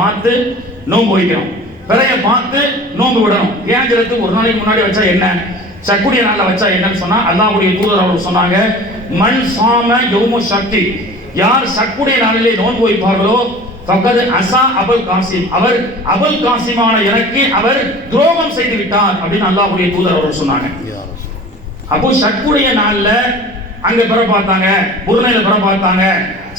பார்த்து நோன்பு வைக்கணும் பிறைய பார்த்து நோன்பு விடணும். ஏஞ்சலத்துக்கு ஒரு நாளைக்கு முன்னாடி வச்சா என்ன? சக்குடிய நாள்ல வச்சா என்னன்னு சொன்னா அல்லாஹ்வுடைய தூதர் அவர்கள் சொன்னாங்க மண் சாம யௌமு சக்தி யார் சக்குடைய நாளிலே நோன்பு வைப்பார்களோ ஃபக்கத் அசா அபுல் காசிம். அவர் அபுல் காசிமான எனக்கு அவர் துரோகம் செய்து விட்டார் அப்படின்னு அல்லாஹ்வுடைய தூதர் அவர்கள் சொன்னாங்க. அப்போ ஷக்குடைய நாள்ல அங்க பிற பார்த்தாங்க புருணையில பிற பார்த்தாங்க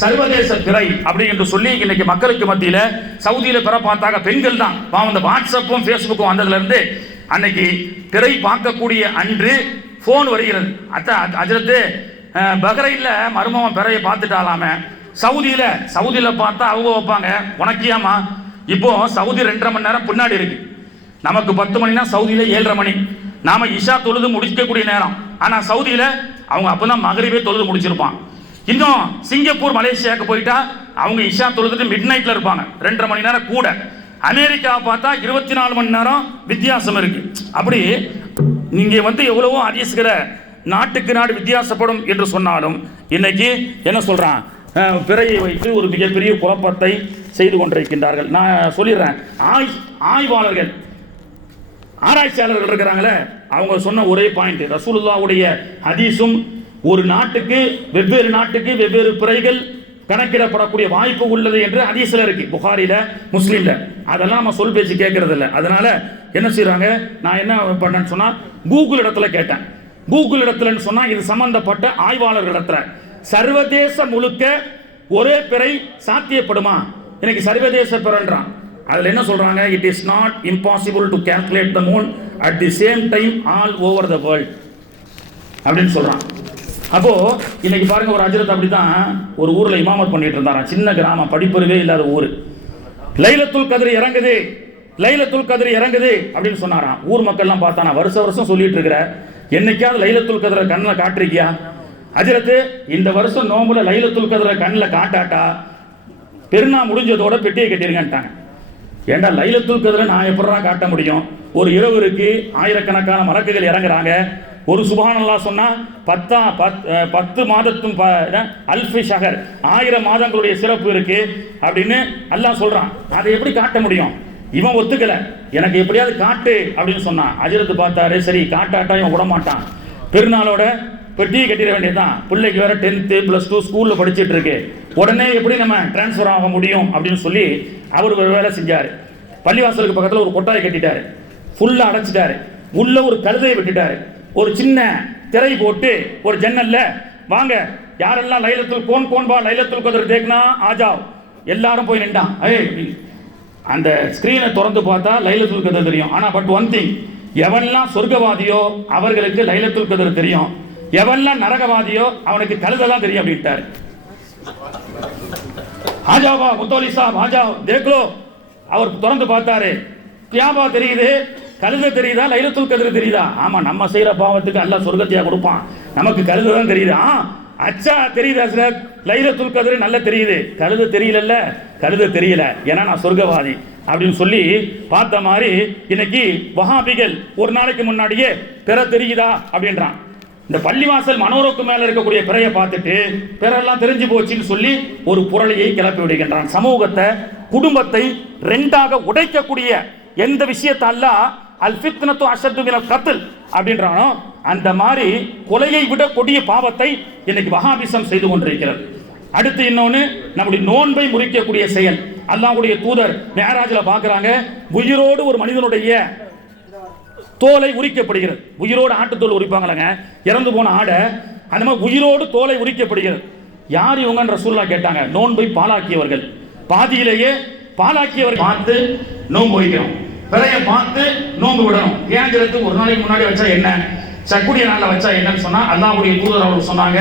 சர்வதேச திரை அப்படி என்று சொல்லி இன்னைக்கு மக்களுக்கு மத்தியில் சவுதியில் பிற பார்த்தாங்க பெண்கள் தான். பாவம் இந்த வாட்ஸ்அப்பும் ஃபேஸ்புக்கும் வந்ததுலேருந்து அன்னைக்கு திரை பார்க்கக்கூடிய அன்று ஃபோன் வருகிறது. அத்த அஜரத்து பஹ்ரைனில் மருமவன் பிறையை பார்த்துட்டாலாமே. சவுதியில் சவுதியில் பார்த்தா அவங்க வைப்பாங்க. உனக்கியாமா இப்போ சவுதி ரெண்டரை மணி நேரம் பின்னாடி இருக்கு. நமக்கு பத்து மணினா சவுதியில ஏழரை மணி. நாம இஷா தொழுது முடிக்கக்கூடிய நேரம். ஆனால் சவுதியில் அவங்க அப்போ தான் மகரிவே தொழுது முடிச்சிருப்பான். இன்னும் சிங்கப்பூர் மலேசியாவுக்கு போயிட்டா அவங்க இஷா தொழுதுட்டு மிட் நைட்ல இருப்பாங்க. ரெண்டரை மணி நேரம் கூட. அமெரிக்காவை பார்த்தா இருபத்தி நாலு மணி நேரம் வித்தியாசம் இருக்கு. அப்படி நீங்கள் வந்து எவ்வளவோ அதிசுகிற நாட்டுக்கு நாடு வித்தியாசப்படும் என்று சொன்னாலும் இன்னைக்கு என்ன சொல்கிறான் பிறையை வைத்து ஒரு மிகப்பெரிய குழப்பத்தை செய்து கொண்டிருக்கின்றார்கள். நான் சொல்லிடுறேன். ஆய் ஆய்வாளர்கள் ஆராய்ச்சியாளர்கள் இருக்கிறாங்களே அவங்க சொன்ன ஒரே பாயிண்ட் ரசூலுல்லாவுடைய ஹதீஸும் ஒரு நாட்டுக்கு வெவ்வேறு நாட்டுக்கு வெவ்வேறு பிறைகள் கணக்கிடப்படக்கூடிய வாய்ப்பு உள்ளது என்று அதிசல இருக்கு. புகாரில முஸ்லீம்ல. அதெல்லாம் நம்ம சொல் பேச்சு கேட்கறது இல்லை அதனால என்ன செய்யறாங்க நான் என்ன பண்ணேன்னு சொன்னா கூகுள் இடத்துல கேட்டேன். கூகுள் இடத்துலன்னு சொன்னா இது சம்பந்தப்பட்ட ஆய்வாளர்கள் இடத்துல சர்வதேச முழுக்க ஒரே பிறை சாத்தியப்படுமா? எனக்கு சர்வதேச பிறன்றான். அதுல என்ன சொல்றாங்க? It is not impossible to calculate the moon at the same time all over the world அப்படின்னு சொல்றான். அப்போ இன்னைக்கு பாருங்க ஒரு அஜரத் அப்படிதான் ஒரு ஊர்ல இமாமத் பண்ணிட்டு இருந்தாராம். சின்ன கிராமம் படிப்பறிவே இல்லாத ஊர். லைலத்துல் கதிர் இறங்குது. லைலத்துல் கதிர் இறங்குது அப்படின்னு சொன்னாராம். ஊர் மக்கள்லாம் பார்த்தானா வருஷ வருஷம் சொல்லிட்டு இருக்கிற என்னைக்காவது லைலத்துல் கதிரை கண்ணில் காட்டிருக்கியா அஜரத்து இந்த வருஷம் நோம்புல லைலத்துல் கதிரை கண்ணில் காட்டாட்டா? பெருநா முடிஞ்சதோட பெட்டியை கட்டிருங்கன்ட்டாங்க. ஏண்டா லைலத்துல் கதிரை நான் எப்படா காட்ட முடியும்? ஒரு இரவு இருக்கு ஆயிரக்கணக்கான மலக்குகள் இறங்குறாங்க. ஒரு சுபானல்லா சொன்னால் பத்தா பத் பத்து மாதத்தும் ப- அல்ஃபி ஷஹர் ஆயிரம் மாதங்களுடைய சிறப்பு இருக்கு அப்படின்னு அல்லாஹ் சொல்கிறான் அதை எப்படி காட்ட முடியும்? இவன் ஒத்துக்கலை. எனக்கு எப்படியாவது காட்டு அப்படின்னு சொன்னான். அஜிரத்து பார்த்தாரு சரி காட்டாட்டா இவன் விடமாட்டான். பெருநாளோட பெட்டியை கட்டிட வேண்டியதுதான். பிள்ளைக்கு வேற டென்த்து ப்ளஸ் டூ ஸ்கூலில் படிச்சுட்டு இருக்கு. உடனே எப்படி நம்ம டிரான்ஸ்ஃபர் ஆக முடியும் அப்படின்னு சொல்லி அவர் ஒரு வேலை செஞ்சார். பள்ளிவாசலுக்கு பக்கத்தில் ஒரு கொட்டாயை கட்டிட்டாரு. ஃபுல்லாக அடைச்சிட்டாரு. உள்ள ஒரு கழுதையை விட்டுட்டாரு. ஒரு சின்ன திரை போட்டு ஒரு ஜன்னல்ல வாங்க யாரெல்லாம் லைலத்தில் கோன் கோன்பா லைலத்தில் கதிர் தேக்னா ஆஜாவ். எல்லாரும் போய் நின்றான் ஏய் அந்த ஸ்கிரீனை திறந்து பார்த்தா லைலத்துல் கதிர் தெரியும். ஆனால் பட் ஒன் திங் எவன்லாம் சொர்க்கவாதியோ அவர்களுக்கு லைலத்துல் கதிர் தெரியும். எவன்லாம் நரகவாதியோ அவனுக்கு கழுதெல்லாம் தெரியும் அப்படின்ட்டாரு. ஆஜாவா முத்தோலி சாப் ஆஜாவ் தேக்லோ. அவர் திறந்து பார்த்தாரு. கியாபா தெரியுது? கழுத தெரியுதா? லைலத்துல் கதிர் தெரியுதா? ஆமா நம்ம செய்யற பாவத்துக்கு அல்லாஹ் சொர்க்கத்தையா கொடுப்பான். நமக்கு கழுத தான் தெரியுது. ஆ அச்சா தெரியுது சார் லைலத்துல் கதிர் நல்லா தெரியுது. கழுத தெரியலல்ல? கழுத தெரியல. ஏன்னா நான் சொர்க்கவாதி. அப்படின்னு சொல்லி பார்த்த மாதிரி இன்னைக்கு வஹாபிகள் ஒரு நாளைக்கு முன்னாடியே பிற தெரியுதா? அப்படின்றான். இந்த பள்ளிவாசல் மனோருக்கு மேல இருக்கக்கூடிய பிறையை பார்த்துட்டு பிறெல்லாம் தெரிஞ்சு போச்சுன்னு சொல்லி ஒரு புரளியை கிளப்பி விடுகின்றான். சமூகத்தை குடும்பத்தை ரெண்டாக உடைக்கக்கூடிய எந்த விஷயத்தால அல்ஃபித்னத்து அல் ஃபித்னத்து அஷத்து மினல் அப்படின்றானோ? அந்த மாதிரி கொலையை விட கொடிய பாவத்தை இன்னைக்கு வஹாபிசம் செய்து கொண்டிருக்கிறது. அடுத்து இன்னொன்று நம்முடைய நோன்பை முறிக்கக்கூடிய செயல். அல்லாஹ்வுடைய தூதர் மேராஜில் பார்க்குறாங்க உயிரோடு ஒரு மனிதனுடைய தோலை உரிக்கப்படுகிறது. உயிரோடு ஆட்டுத்தோல் உரிப்பாங்களாங்க. இறந்து போன ஆடை அந்த மாதிரி உயிரோடு தோலை உரிக்கப்படுகிறது. யார் இவங்கன்ற சூழலாக கேட்டாங்க நோன்பை பாலாக்கியவர்கள் பாதியிலேயே பாலாக்கியவர்கள் பார்த்து நோன்பு வைக்கிறோம். விலையை பார்த்து நோன்பு விடணும். ஏங்கிறதுக்கு ஒரு நாளைக்கு முன்னாடி வச்சா என்ன? சக்குடிய நாளில் வச்சா என்னன்னு சொன்னா அல்லாவுடைய தூதர் அவர்கள் சொன்னாங்க